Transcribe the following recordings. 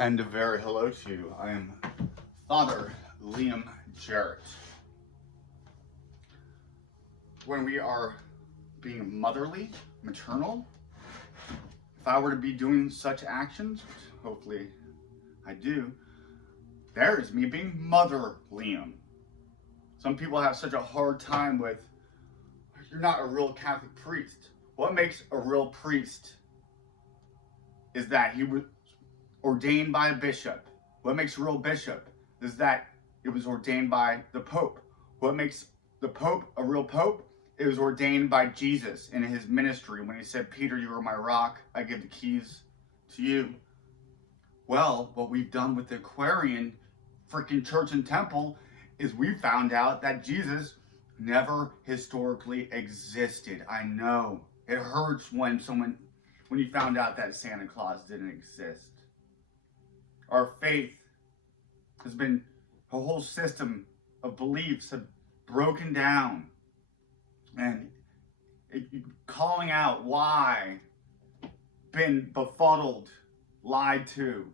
And a very hello to you. I am Father Liam Jarrett. When we are being motherly, maternal, if I were to be doing such actions, hopefully I do, there is me being Mother Liam. Some people have such a hard time with, you're not a real Catholic priest. What makes a real priest is that he was ordained by a bishop. What makes a real bishop is that it was ordained by the Pope. What makes the Pope a real Pope? It was ordained by Jesus in his ministry when he said, Peter, you are my rock. I give the keys to you. Well, what we've done with the Aquarian freaking church and temple is we found out that Jesus never historically existed. I know. It hurts when you found out that Santa Claus didn't exist. Our faith has been, a whole system of beliefs have broken down. And calling out why, been befuddled, lied to.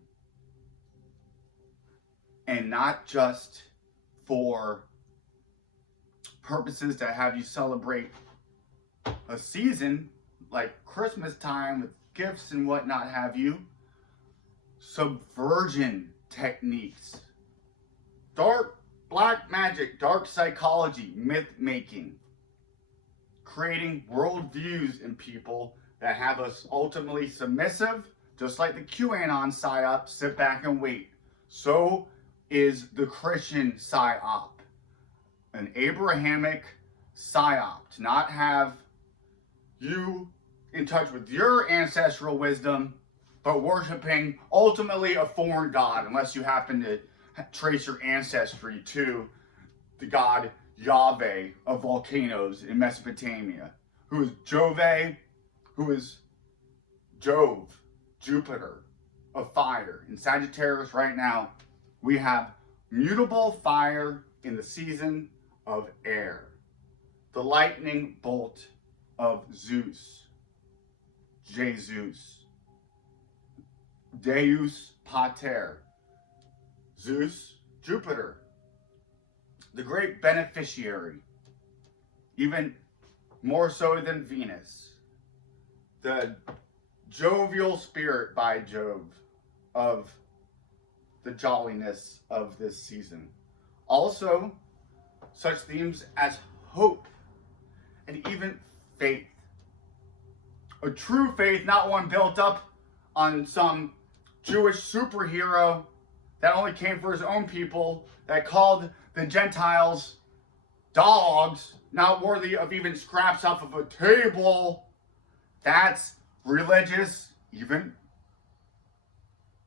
And not just for purposes to have you celebrate a season like Christmas time with gifts and whatnot have you. Subversion techniques, dark black magic, dark psychology, myth making, creating worldviews in people that have us ultimately submissive, just like the QAnon psyop, sit back and wait. So is the Christian psyop, an Abrahamic psyop, to not have you in touch with your ancestral wisdom, but worshiping ultimately a foreign god, unless you happen to trace your ancestry to the god Yahweh of volcanoes in Mesopotamia, who is Jove, who is Jove, Jupiter of fire. In Sagittarius right now, we have mutable fire in the season of air, the lightning bolt of Zeus, Jesus, Deus Pater, Zeus, Jupiter, the great beneficiary, even more so than Venus, the jovial spirit by Jove of the jolliness of this season. Also, such themes as hope and even faith. A true faith, not one built up on some Jewish superhero that only came for his own people, that called the Gentiles dogs, not worthy of even scraps off of a table. That's religious, even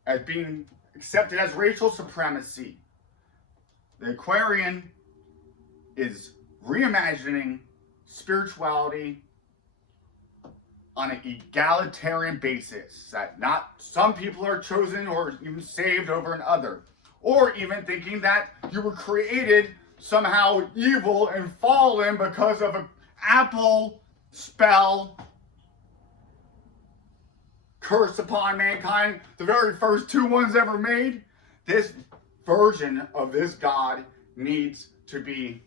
as being accepted as racial supremacy. The Aquarian is reimagining spirituality on an egalitarian basis, that not some people are chosen or even saved over another, or even thinking that you were created somehow evil and fallen because of an apple spell cursed upon mankind, the very first two ones ever made. This version of this God needs to be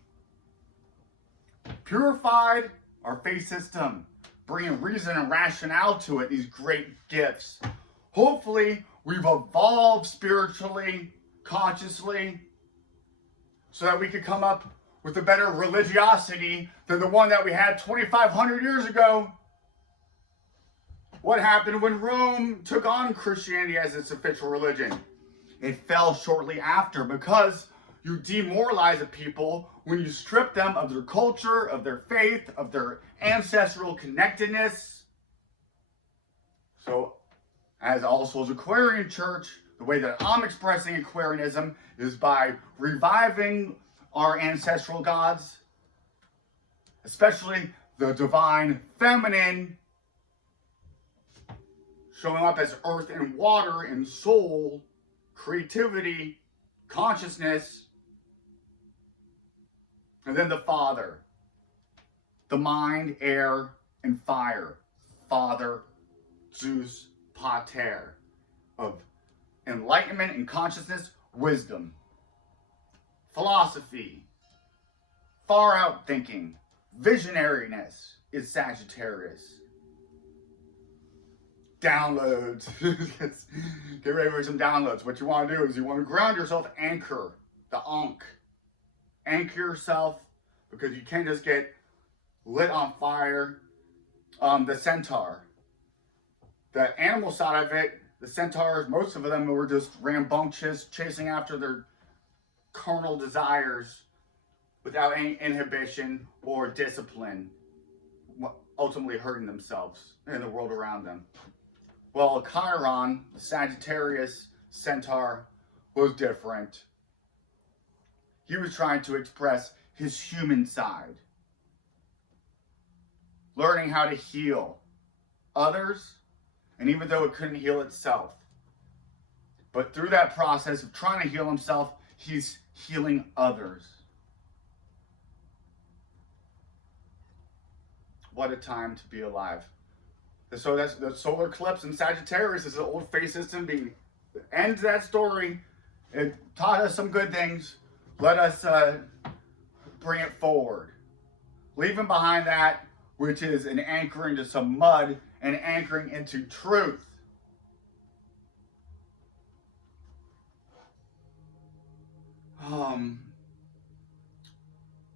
purified, our faith system, bringing reason and rationale to it, these great gifts. Hopefully, we've evolved spiritually, consciously, so that we could come up with a better religiosity than the one that we had 2,500 years ago. What happened when Rome took on Christianity as its official religion? It fell shortly after, because you demoralize a people when you strip them of their culture, of their faith, of their ancestral connectedness. So, as All Souls Aquarian Church, the way that I'm expressing Aquarianism is by reviving our ancestral gods, especially the divine feminine, showing up as earth and water and soul, creativity, consciousness, and then the Father, the mind, air, and fire, Father, Zeus, Pater, of enlightenment and consciousness, wisdom, philosophy, far out thinking, visionariness is Sagittarius. Downloads. Get ready for some downloads. What you want to do is you want to ground yourself, anchor, the ankh. Anchor yourself, because you can't just get lit on fire. The centaur. The animal side of it, the centaurs, most of them were just rambunctious, chasing after their carnal desires without any inhibition or discipline, ultimately hurting themselves and the world around them. Well, Chiron, the Sagittarius centaur, was different. He was trying to express his human side, learning how to heal others, and even though it couldn't heal itself. But through that process of trying to heal himself, he's healing others. What a time to be alive. So that's the solar eclipse in Sagittarius is the old phase system being ends that story. It taught us some good things. Let us bring it forward. Leaving behind that, which is an anchoring to some mud and anchoring into truth.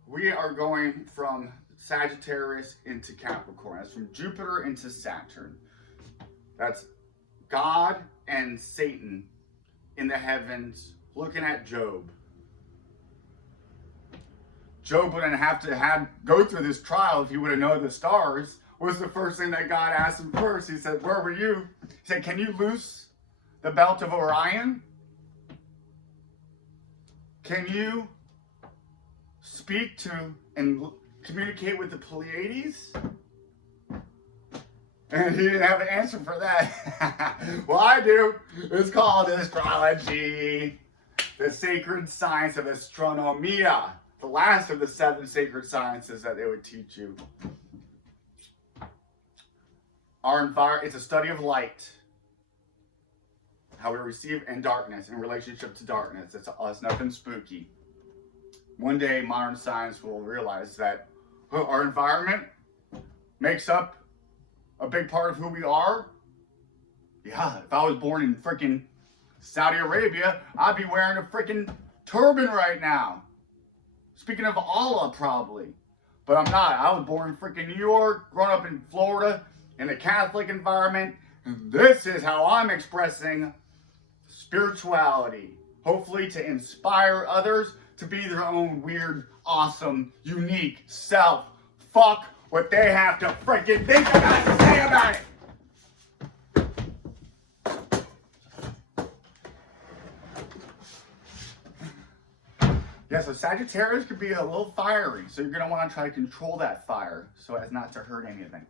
We are going from Sagittarius into Capricorn. That's from Jupiter into Saturn. That's God and Satan in the heavens looking at Job. Job wouldn't have to go through this trial if he would have known the stars. What was the first thing that God asked him first? He said, where were you? He said, can you loose the belt of Orion? Can you speak to and communicate with the Pleiades? And he didn't have an answer for that. Well, I do. It's called astrology, the sacred science of astronomia, the last of the 7 sacred sciences that they would teach you. Our environment, it's a study of light, how we receive in darkness, in relationship to darkness. It's nothing spooky. One day, modern science will realize that our environment makes up a big part of who we are. Yeah, if I was born in freaking Saudi Arabia, I'd be wearing a freaking turban right now. Speaking of Allah, probably. But I'm not. I was born in freaking New York, grown up in Florida, in a Catholic environment. And this is how I'm expressing spirituality. Hopefully to inspire others to be their own weird, awesome, unique self. Fuck what they have to freaking think about and say about it. Yeah, so Sagittarius could be a little fiery, so you're going to want to try to control that fire so as not to hurt anything.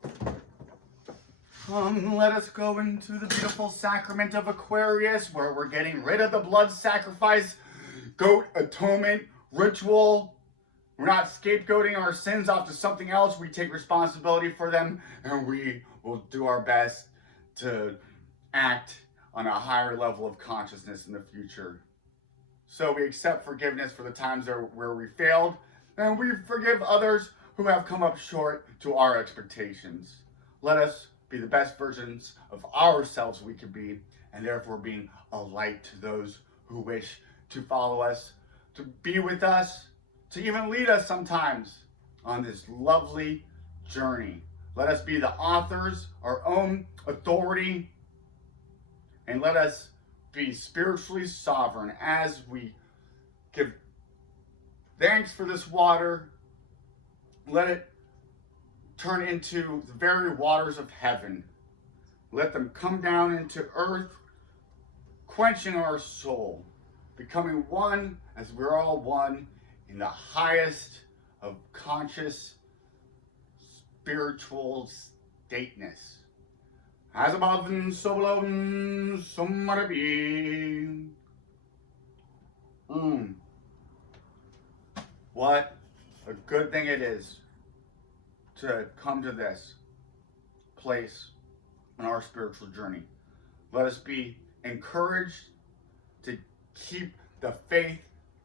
Let us go into the beautiful sacrament of Aquarius, where we're getting rid of the blood sacrifice, goat atonement, ritual. We're not scapegoating our sins off to something else. We take responsibility for them, and we will do our best to act on a higher level of consciousness in the future. So we accept forgiveness for the times where we failed, and we forgive others who have come up short to our expectations. Let us be the best versions of ourselves we could be, and therefore being a light to those who wish to follow us, to be with us, to even lead us sometimes on this lovely journey. Let us be the authors, our own authority, and let us be spiritually sovereign as we give thanks for this water. Let it turn into the very waters of heaven. Let them come down into earth, quenching our soul, becoming one as we're all one in the highest of conscious spiritual stateness. As above and so below, so might it be. What a good thing it is to come to this place on our spiritual journey. Let us be encouraged to keep the faith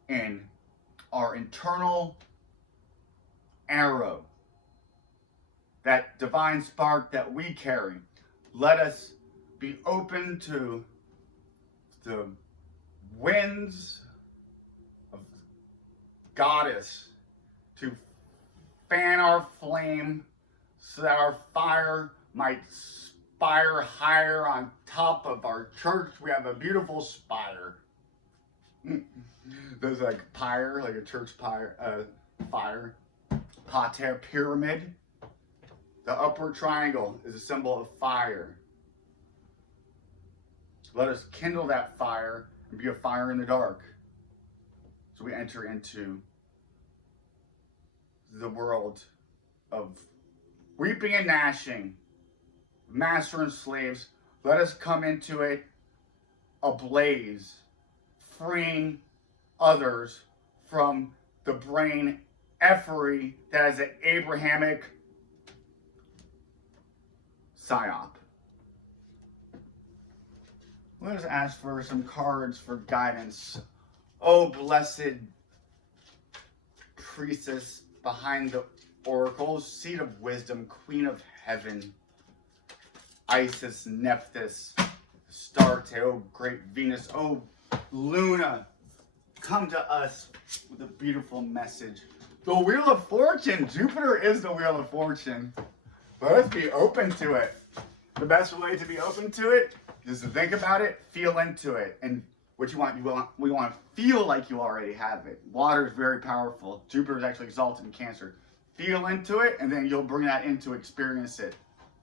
in our internal arrow, that divine spark that we carry. Let us be open to the winds of Goddess to fan our flame so that our fire might spire higher on top of our church. We have a beautiful spire. There's like a pyre, like a church pyre, fire. Pater, pyramid. The upward triangle is a symbol of fire. Let us kindle that fire and be a fire in the dark. So we enter into the world of weeping and gnashing, master and slaves. Let us come into it ablaze, freeing others from the brain effery that is an Abrahamic psyop. Let us ask for some cards for guidance. Oh, blessed priestess behind the oracles, seat of wisdom, queen of heaven, Isis, Nephthys, Astarte, oh great Venus, oh Luna, come to us with a beautiful message. The Wheel of Fortune. Jupiter is the Wheel of Fortune. Let us be open to it. The best way to be open to it is to think about it, feel into it, and what you want, we want to feel like you already have it. Water is very powerful. Jupiter is actually exalted in Cancer. Feel into it, and then you'll bring that into experience it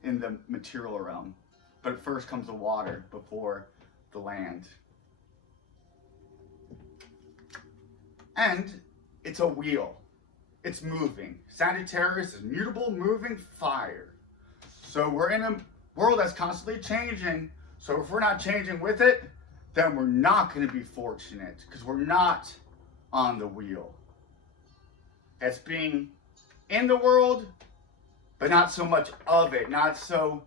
in the material realm. But first comes the water before the land. And it's a wheel. It's moving. Sagittarius is mutable, moving fire. So we're in a world that's constantly changing. So if we're not changing with it, then we're not going to be fortunate because we're not on the wheel. It's being in the world, but not so much of it. Not so